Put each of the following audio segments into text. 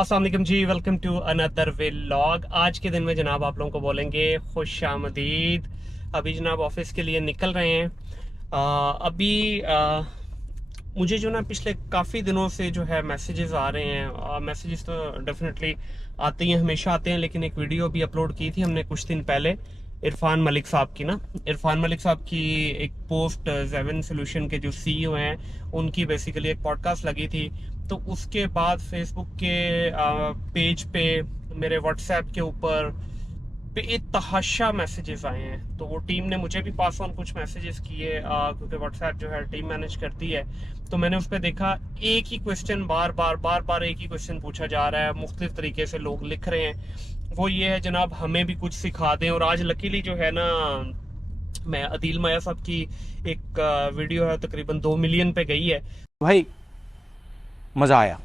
अस्सलाम वालेकुम जी, welcome to another vlog. आज के दिन में जनाब आप लोगों को बोलेंगे खुश आमदीद। अभी जनाब ऑफिस के लिए निकल रहे हैं। अभी मुझे जो ना पिछले काफ़ी दिनों से जो है मैसेजेस आ रहे हैं। मैसेजेस तो डेफिनेटली आते ही हैं, हमेशा आते हैं, लेकिन एक वीडियो भी अपलोड की थी हमने कुछ दिन पहले इरफान मलिक साहब की ना। इरफान मलिक साहब की एक पोस्ट जेवन सोल्यूशन के जो सीईओ हैं उनकी बेसिकली एक पॉडकास्ट लगी थी। तो उसके बाद फेसबुक के पेज पे, मेरे व्हाट्सएप के ऊपर बेतहाशा मैसेजेस आए हैं। तो वो टीम ने मुझे भी पास ऑन कुछ मैसेजेस किए, क्योंकि व्हाट्सएप जो है टीम मैनेज करती है। तो मैंने उस पर देखा एक ही क्वेश्चन बार बार एक ही क्वेश्चन पूछा जा रहा है, मुख्तलिफ तरीके से लोग लिख रहे हैं। वो ये है जनाब, हमें भी कुछ सिखा दें। और आज लकीली जो है ना, मैं अदील माया साहब की एक वीडियो है, तकरीबन 2 मिलियन पे गई है भाई, मजा आया।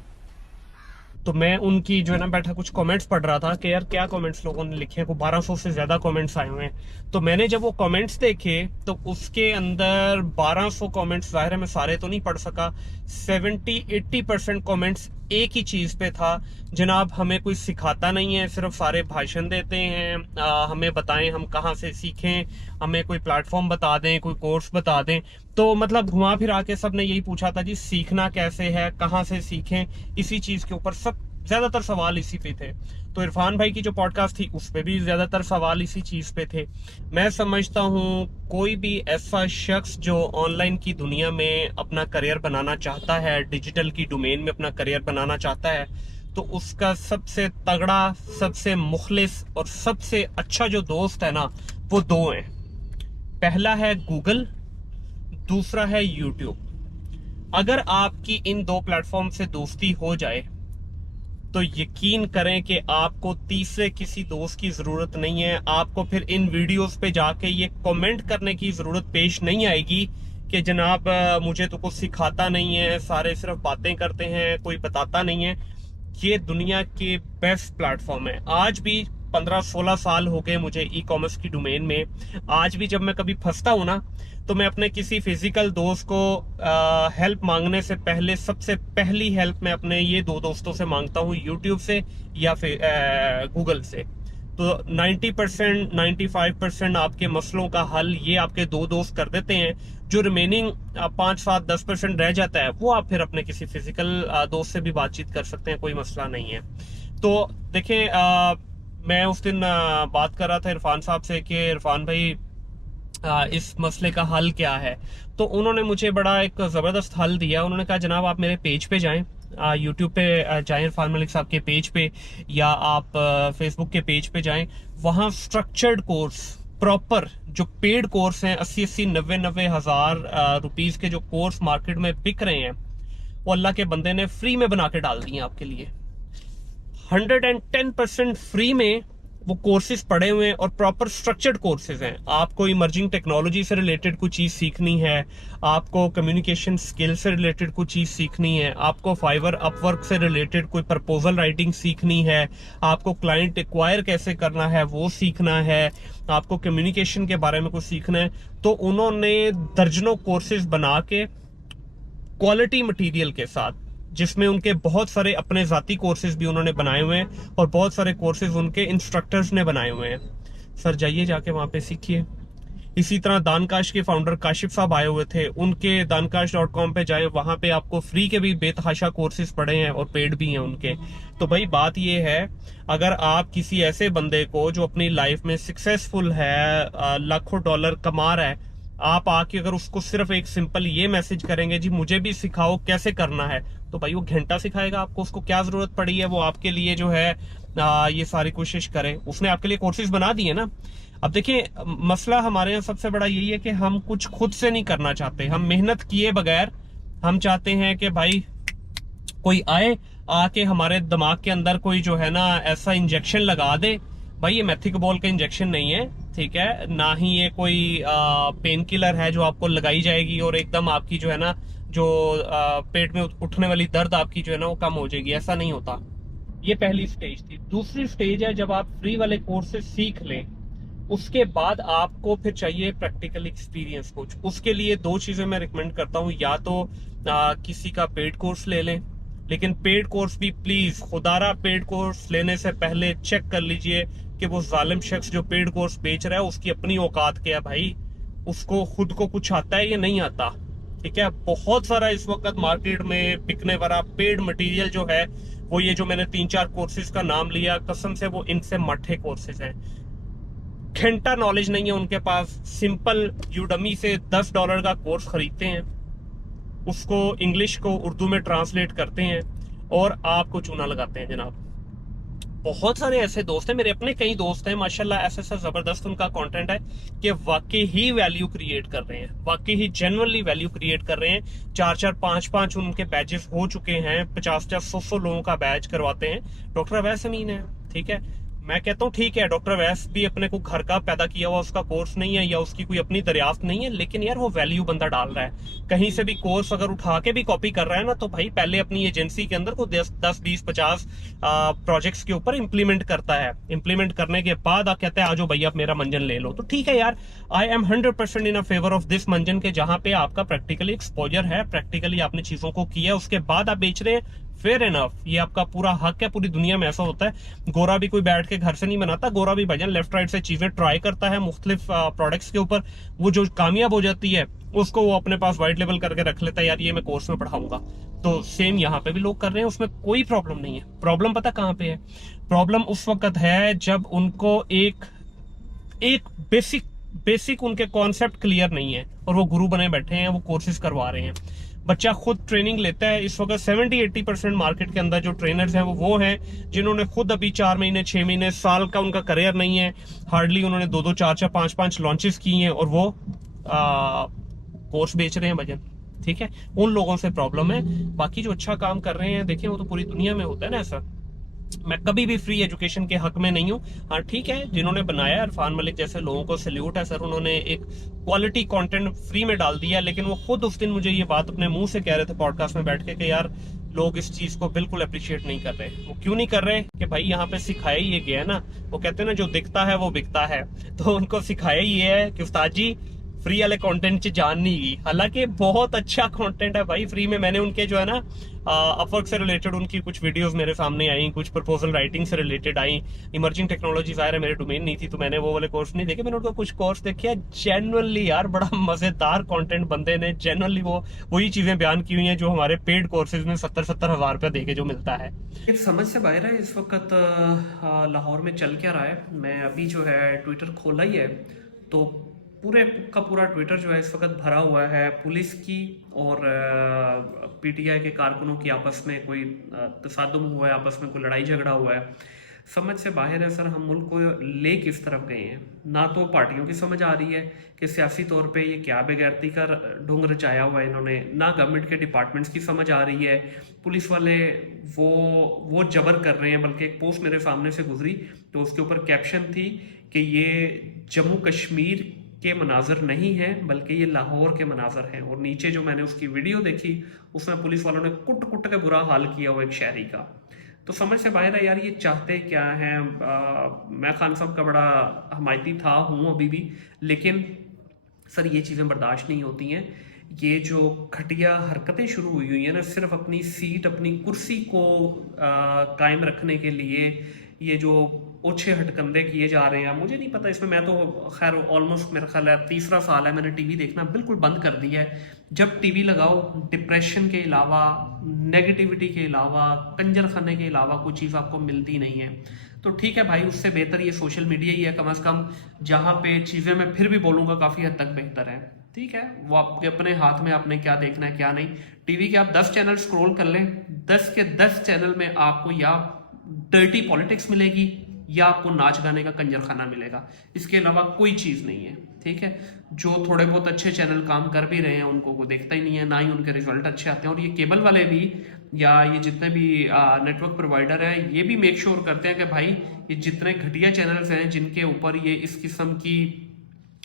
तो मैं उनकी जो है ना बैठा कुछ कमेंट्स पढ़ रहा था कि यार क्या कमेंट्स लोगों ने लिखे हैं। को 1200 से ज्यादा कमेंट्स आए हुए हैं। तो मैंने जब वो कमेंट्स देखे तो उसके अंदर 1200 कमेंट्स, जाहिर है मैं सारे तो नहीं पढ़ सका, 70-80% कमेंट्स एक ही चीज पे था, जनाब हमें कोई सिखाता नहीं है, सिर्फ सारे भाषण देते हैं। हमें बताएं हम कहाँ से सीखें, हमें कोई प्लेटफॉर्म बता दें, कोई कोर्स बता दें। तो मतलब घुमा फिरा के सब ने यही पूछा था जी, सीखना कैसे है, कहाँ से सीखें, इसी चीज के ऊपर सब ज्यादातर सवाल इसी पे थे। तो इरफान भाई की जो पॉडकास्ट थी उस पे भी ज्यादातर सवाल इसी चीज पे थे। मैं समझता हूँ कोई भी ऐसा शख्स जो ऑनलाइन की दुनिया में अपना करियर बनाना चाहता है, डिजिटल की डोमेन में अपना करियर बनाना चाहता है, तो उसका सबसे तगड़ा, सबसे मुखलिस और सबसे अच्छा जो दोस्त है ना, वो दो हैं। पहला है गूगल, दूसरा है यूट्यूब। अगर आपकी इन दो प्लेटफॉर्म से दोस्ती हो जाए तो यकीन करें कि आपको तीसरे किसी दोस्त की जरूरत नहीं है। आपको फिर इन वीडियोस पे जाके ये कमेंट करने की जरूरत पेश नहीं आएगी कि जनाब मुझे तो कुछ सिखाता नहीं है, सारे सिर्फ बातें करते हैं, कोई बताता नहीं है। ये दुनिया के बेस्ट प्लेटफॉर्म है। आज भी 15-16 साल हो गए मुझे ई कॉमर्स की डोमेन में। आज भी जब मैं कभी फंसता हूं ना, तो मैं अपने किसी फिजिकल दोस्त को हेल्प मांगने से पहले सबसे पहली हेल्प मैं अपने ये दो दोस्तों से मांगता हूँ, यूट्यूब से या फिर गूगल से। तो 90%, 95% आपके मसलों का हल ये आपके दो दोस्त कर देते हैं। जो रिमेनिंग 5-7-10% रह जाता है, वो आप फिर अपने किसी फिजिकल दोस्त से भी बातचीत कर सकते हैं, कोई मसला नहीं है। तो देखें, मैं उस दिन बात कर रहा था इरफान साहब से कि इरफान भाई इस मसले का हल क्या है। तो उन्होंने मुझे बड़ा एक ज़बरदस्त हल दिया। उन्होंने कहा जनाब आप मेरे पेज पे जाएं, यूट्यूब पे जाएं इरफान मलिक साहब के पेज पे, या आप फेसबुक के पेज पे जाएं। वहाँ स्ट्रक्चर्ड कोर्स, प्रॉपर जो पेड कोर्स हैं, 80-80, 90-90 हज़ार रुपीज़ के जो कोर्स मार्केट में बिक रहे हैं, वो अल्लाह के बंदे ने फ्री में बना के डाल दिए आपके लिए। 110% फ्री में वो कोर्सेज पड़े हुए हैं और प्रॉपर स्ट्रक्चर्ड कोर्सेज हैं। आपको इमर्जिंग टेक्नोलॉजी से रिलेटेड कुछ चीज सीखनी है, आपको कम्युनिकेशन स्किल से रिलेटेड कुछ चीज सीखनी है, आपको फाइवर अपवर्क से रिलेटेड कोई प्रपोजल राइटिंग सीखनी है, आपको क्लाइंट एक्वायर कैसे करना है वो सीखना है, आपको कम्युनिकेशन के बारे में कुछ सीखना है, तो उन्होंने दर्जनों कोर्सेज बना के क्वालिटी मटेरियल के साथ, जिसमें उनके बहुत सारे अपने जाती कोर्सेज भी उन्होंने बनाए हुए हैं और बहुत सारे कोर्सेज उनके इंस्ट्रक्टर्स ने बनाए हुए हैं। सर जाइए जाके वहां पे सीखिए। इसी तरह दानकाश के फाउंडर काशिफ साहब आए हुए थे, उनके दानकाश.com पे जाए, वहां पे आपको फ्री के भी बेतहाशा कोर्सेज पड़े हैं और पेड भी हैं उनके। तो भाई बात ये है, अगर आप किसी ऐसे बंदे को जो अपनी लाइफ में सक्सेसफुल है, लाखों डॉलर कमा रहा है, आप आके अगर उसको सिर्फ एक सिंपल ये मैसेज करेंगे जी मुझे भी सिखाओ कैसे करना है, तो भाई वो घंटा सिखाएगा आपको। उसको क्या जरूरत पड़ी है वो आपके लिए जो है ये सारी कोशिश करे। उसने आपके लिए कोर्सेज बना दिए ना। अब देखिए, मसला हमारे यहाँ सबसे बड़ा यही है कि हम कुछ खुद से नहीं करना चाहते, हम मेहनत किए बगैर हम चाहते हैं कि भाई कोई आए, आके हमारे दिमाग के अंदर कोई जो है ना ऐसा इंजेक्शन लगा दे। भाई ये मेथिकबॉल का इंजेक्शन नहीं है, ठीक है, ना ही ये कोई पेन किलर है जो आपको लगाई जाएगी और एकदम आपकी जो है ना जो पेट में उठने वाली दर्द आपकी जो है ना वो कम हो जाएगी। ऐसा नहीं होता। ये पहली स्टेज थी। दूसरी स्टेज है जब आप फ्री वाले कोर्स से सीख लें, उसके बाद आपको फिर चाहिए प्रैक्टिकल एक्सपीरियंस कोच। उसके लिए दो चीजें मैं रिकमेंड करता हूँ, या तो किसी का पेड कोर्स ले लें, लेकिन पेड कोर्स भी प्लीज खुदारा पेड कोर्स लेने से पहले चेक कर लीजिए कि वो जालिम शख्स जो पेड कोर्स बेच रहा है उसकी अपनी औकात क्या है भाई, उसको खुद को कुछ आता है या नहीं आता। ठीक है, बहुत सारा इस वक्त मार्केट में बिकने वाला पेड मटेरियल जो है वो ये जो मैंने 3-4 कोर्सेज का नाम लिया, कसम से वो इनसे मठे कोर्सेज हैं। घंटा नॉलेज नहीं है उनके पास। सिंपल यूडमी से $10 का कोर्स खरीदते हैं, उसको इंग्लिश को उर्दू में ट्रांसलेट करते हैं और आपको चूना लगाते हैं जनाब। बहुत सारे ऐसे दोस्त हैं, मेरे अपने कई दोस्त हैं माशाल्लाह, ऐसा जबरदस्त उनका कंटेंट है कि वाकई ही वैल्यू क्रिएट कर रहे हैं, वाकई ही जेन्युइनली वैल्यू क्रिएट कर रहे हैं। 4-4 5-5 उनके बैचेस हो चुके हैं, 50-100 लोगों का बैच करवाते हैं। डॉक्टर अवैस अमीन है, ठीक है। मैं कहता हूँ ठीक है, डॉक्टर अवैस भी अपने को घर का पैदा किया हुआ उसका कोर्स नहीं है या उसकी कोई अपनी दरियाफ्त नहीं है, लेकिन यार वो वैल्यू बंदा डाल रहा है। कहीं से भी कोर्स अगर उठा के भी कॉपी कर रहा है ना, तो भाई पहले अपनी एजेंसी के अंदर को 10-20-50 प्रोजेक्ट्स के ऊपर इंप्लीमेंट करता है। इंप्लीमेंट करने के बाद आप कहते हैं आज भैया आप मेरा मंजन ले लो, तो ठीक है यार, I am 100% in favour of this मंजन के, जहां पे आपका प्रैक्टिकली एक्सपोजर है, प्रैक्टिकली आपने चीजों को किया, उसके बाद आप बेच रहे हैं, फेयर इनफ, ये आपका पूरा हक है। पूरी दुनिया में ऐसा होता है, गोरा भी कोई बैठ के घर से नहीं बनाता, गोरा भी भजन लेफ्ट राइट से चीजें ट्राई करता है मुख्तलिफ प्रोडक्ट्स के ऊपर। वो जो कामयाब हो जाती है उसको वो अपने पास व्हाइट लेबल करके रख लेता है, यार ये मैं कोर्स में पढ़ाऊंगा। तो सेम यहाँ पे भी लोग कर रहे हैं, उसमें कोई प्रॉब्लम नहीं है। प्रॉब्लम पता कहाँ पे है? प्रॉब्लम उस वक्त है जब उनको एक बेसिक उनके कॉन्सेप्ट क्लियर नहीं है और वो गुरु बने बैठे हैं, वो कोर्सेज करवा रहे हैं। बच्चा खुद ट्रेनिंग लेता है। इस वक्त 70-80% मार्केट के अंदर जो ट्रेनर्स हैं वो हैं जिन्होंने खुद अभी 4 महीने 6 महीने साल का उनका करियर नहीं है, हार्डली उन्होंने 2-2 4-4 5-5 लॉन्चेस की हैं और वो कोर्स बेच रहे हैं भजन। ठीक है, उन लोगों से प्रॉब्लम है। बाकी जो अच्छा काम कर रहे हैं देखिए, वो तो पूरी दुनिया में होता है ना ऐसा। मैं कभी भी फ्री एजुकेशन के हक में नहीं हूँ। हाँ ठीक है, जिन्होंने बनाया इरफान मलिक जैसे लोगों को सैल्यूट है सर, उन्होंने एक क्वालिटी कंटेंट फ्री में डाल दिया। लेकिन वो खुद उस दिन मुझे ये बात अपने मुंह से कह रहे थे पॉडकास्ट में बैठ के कि यार लोग इस चीज को बिल्कुल अप्रिशिएट नहीं कर रहे। वो क्यों नहीं कर रहे? कि भाई यहाँ पे सिखाया ही ये गया है ना, वो कहते हैं ना जो दिखता है वो बिकता है, तो उनको सिखाया ही ये है कि उस्ताद जी फ्री वाले कंटेंट च जान नहीं गई। हालांकि बहुत अच्छा कंटेंट है भाई फ्री में। मैंने उनके जो है ना अपवर्क से रिलेटेड उनकी कुछ वीडियोस मेरे सामने आई, कुछ प्रपोजल राइटिंग से रिलेटेड आई। इमर्जिंग टेक्नोलॉजी ज़ाहिर मेरे डोमेन नहीं थी तो मैंने वो वाले कोर्स नहीं देखे, मैंने उनका कुछ कोर्स देखे। जेन्युइनली यार बड़ा मजेदार कंटेंट बंदे ने जेन्युइनली वो वही चीजें बयान की हुई हैं जो हमारे पेड कोर्सेज में 70-70 हज़ार रुपया देके जो मिलता है। ये समझ से बाहर है इस वक्त लाहौर में चल क्या रहा है। मैं अभी जो है ट्विटर खोला ही है तो पूरे का पूरा ट्विटर जो है इस वक्त भरा हुआ है पुलिस की और पीटीआई के कारकुनों की आपस में कोई तसादुम हुआ है, आपस में कोई लड़ाई झगड़ा हुआ है। समझ से बाहर है सर, हम मुल्क को ले किस तरफ गए हैं। ना तो पार्टियों की समझ आ रही है कि सियासी तौर पे ये क्या बेगैरती का ढोंग रचाया हुआ है इन्होंने, ना गवर्नमेंट के डिपार्टमेंट्स की समझ आ रही है। पुलिस वाले वो जबर कर रहे हैं। बल्कि एक पोस्ट मेरे सामने से गुजरी तो उसके ऊपर कैप्शन थी कि ये जम्मू कश्मीर के मनाजर नहीं है बल्कि ये लाहौर के मनाजर हैं। और नीचे जो मैंने उसकी वीडियो देखी उसमें पुलिस वालों ने कुट कुट के बुरा हाल किया हुआ एक शहरी का। तो समझ से बाहर है यार ये चाहते क्या हैं। मैं खान साहब का बड़ा हमायती था, हूँ अभी भी, लेकिन सर ये चीज़ें बर्दाश्त नहीं होती हैं। ये जो घटिया हरकतें शुरू हुई हैं ना, सिर्फ अपनी सीट अपनी कुर्सी को कायम रखने के लिए ये जो ओछे हटकंदे किए जा रहे हैं। मुझे नहीं पता इसमें, मैं तो खैर ऑलमोस्ट मेरा ख्याल है 3रा साल है मैंने टीवी देखना बिल्कुल बंद कर दिया है। जब टीवी लगाओ डिप्रेशन के अलावा, नेगेटिविटी के अलावा, कंजर खाने के अलावा कोई चीज़ आपको मिलती नहीं है। तो ठीक है भाई, उससे बेहतर ये सोशल मीडिया ही है कम से कम, जहाँ पे चीज़ें मैं फिर भी बोलूँगा काफ़ी हद तक बेहतर है। ठीक है, वो आपके अपने हाथ में, आपने क्या देखना है क्या नहीं। टीवी के आप 10 चैनल स्क्रॉल कर लें, 10 के 10 चैनल में आपको या डर्टी पॉलिटिक्स मिलेगी या आपको नाच गाने का कंजर खाना मिलेगा। इसके अलावा कोई चीज़ नहीं है। ठीक है, जो थोड़े बहुत अच्छे चैनल काम कर भी रहे हैं उनको वो देखता ही नहीं है, ना ही उनके रिजल्ट अच्छे आते हैं। और ये केबल वाले भी या ये जितने भी नेटवर्क प्रोवाइडर हैं ये भी मेक श्योर करते हैं कि भाई ये जितने घटिया चैनल्स हैं जिनके ऊपर ये इस किस्म की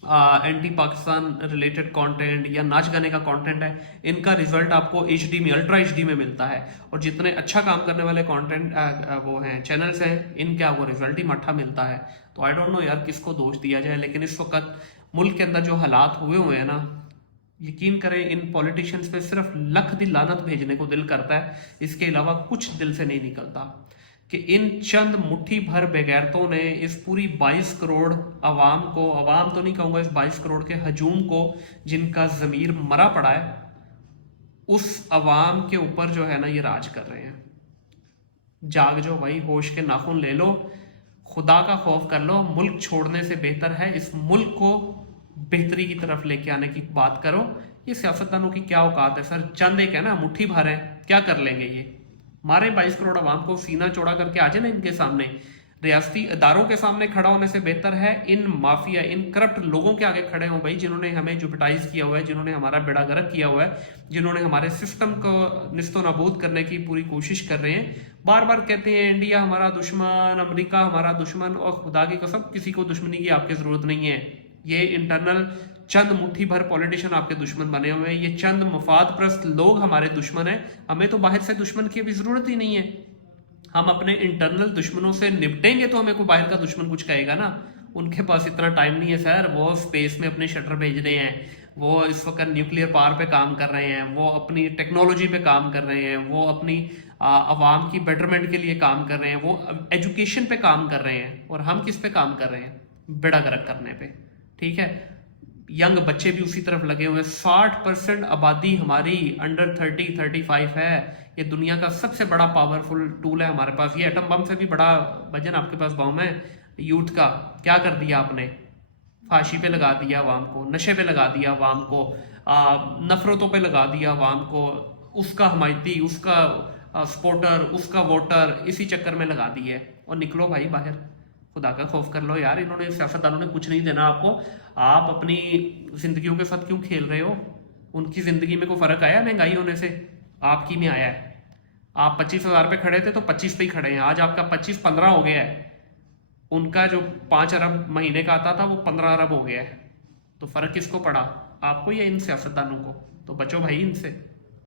एंटी पाकिस्तान रिलेटेड कंटेंट या नाच गाने का कंटेंट है, इनका रिजल्ट आपको HD में, अल्ट्रा HD में मिलता है। और जितने अच्छा काम करने वाले कंटेंट वो हैं चैनल्स हैं, इनका वो रिजल्ट ही मट्ठा मिलता है। तो आई डोंट नो यार किसको दोष दिया जाए, लेकिन इस वक्त मुल्क के अंदर जो हालात हुए हैं ना, यकीन करें इन पॉलिटिशियंस पे सिर्फ लख दी लानत भेजने को दिल करता है, इसके अलावा कुछ दिल से नहीं निकलता कि इन चंद मुट्ठी भर बेगैरतों ने इस पूरी 22 करोड़ अवाम को, अवाम तो नहीं कहूँगा, इस 22 करोड़ के हजूम को जिनका ज़मीर मरा पड़ा है, उस अवाम के ऊपर जो है ना ये राज कर रहे हैं। जाग जो भाई, होश के नाखून ले लो, खुदा का खौफ कर लो। मुल्क छोड़ने से बेहतर है इस मुल्क को बेहतरी की तरफ लेके आने की बात करो। ये सियासतदानों की क्या औकात है सर, चंद एक है ना, मुट्ठी भर है, क्या कर लेंगे ये? मारे 22 करोड़ आवाम को सीना चौड़ा करके आ जाए ना इनके सामने। रियासती इदारों के सामने खड़ा होने से बेहतर है इन माफिया, इन करप्ट लोगों के आगे खड़े हों भाई, जिन्होंने हमें जुबिटाइज किया हुआ है, जिन्होंने हमारा बेड़ा गर्क किया हुआ है, जिन्होंने हमारे सिस्टम को निस्तो नाबूद करने की पूरी कोशिश कर रहे हैं। बार बार कहते हैं इंडिया हमारा दुश्मन, अमेरिका हमारा दुश्मन, और खुदा की कसम किसी को दुश्मनी की आपकी जरूरत नहीं है। ये इंटरनल चंद मुट्ठी भर पॉलिटिशियन आपके दुश्मन बने हुए हैं, ये चंद मफाद प्रस्त लोग हमारे दुश्मन हैं। हमें तो बाहर से दुश्मन की अभी जरूरत ही नहीं है। हम अपने इंटरनल दुश्मनों से निपटेंगे तो हमें कोई बाहर का दुश्मन कुछ कहेगा ना। उनके पास इतना टाइम नहीं है सर, वो स्पेस में अपने शटर भेज रहे हैं, वो इस वक्त न्यूक्लियर पावर पे काम कर रहे हैं, वो अपनी टेक्नोलॉजी पे काम कर रहे हैं, वो अपनी आवाम की बेटरमेंट के लिए काम कर रहे हैं, वो एजुकेशन पे काम कर रहे हैं। और हम किस पे काम कर रहे हैं? बेड़ा गर्क करने पे। ठीक है, यंग बच्चे भी उसी तरफ लगे हुए हैं। 60% आबादी हमारी अंडर 30-35 है। ये दुनिया का सबसे बड़ा पावरफुल टूल है हमारे पास। ये एटम बम से भी बड़ा वजन आपके पास बम है यूथ का। क्या कर दिया आपने? फांसी पे लगा दिया अवाम को, नशे पे लगा दिया अवाम को, नफरतों पे लगा दिया अवाम को, उसका हमायती, उसका सपोर्टर, उसका वोटर, इसी चक्कर में लगा दिया है। और निकलो भाई बाहर, खुदा का खौफ कर लो यार। इन्होंने, सियासतदानों ने कुछ नहीं देना आपको। आप अपनी जिंदगियों के साथ क्यों खेल रहे हो? उनकी जिंदगी में कोई फर्क आया महंगाई होने से? आपकी में आया है। आप 25,000 पे खड़े थे तो 25 पे ही खड़े हैं। आज आपका 25-15 हो गया है। उनका जो 5 अरब महीने का आता था वो 15 अरब हो गया है। तो फर्क किसको पड़ा? आपको या इन सियासतदानों को? तो बचो भाई इनसे।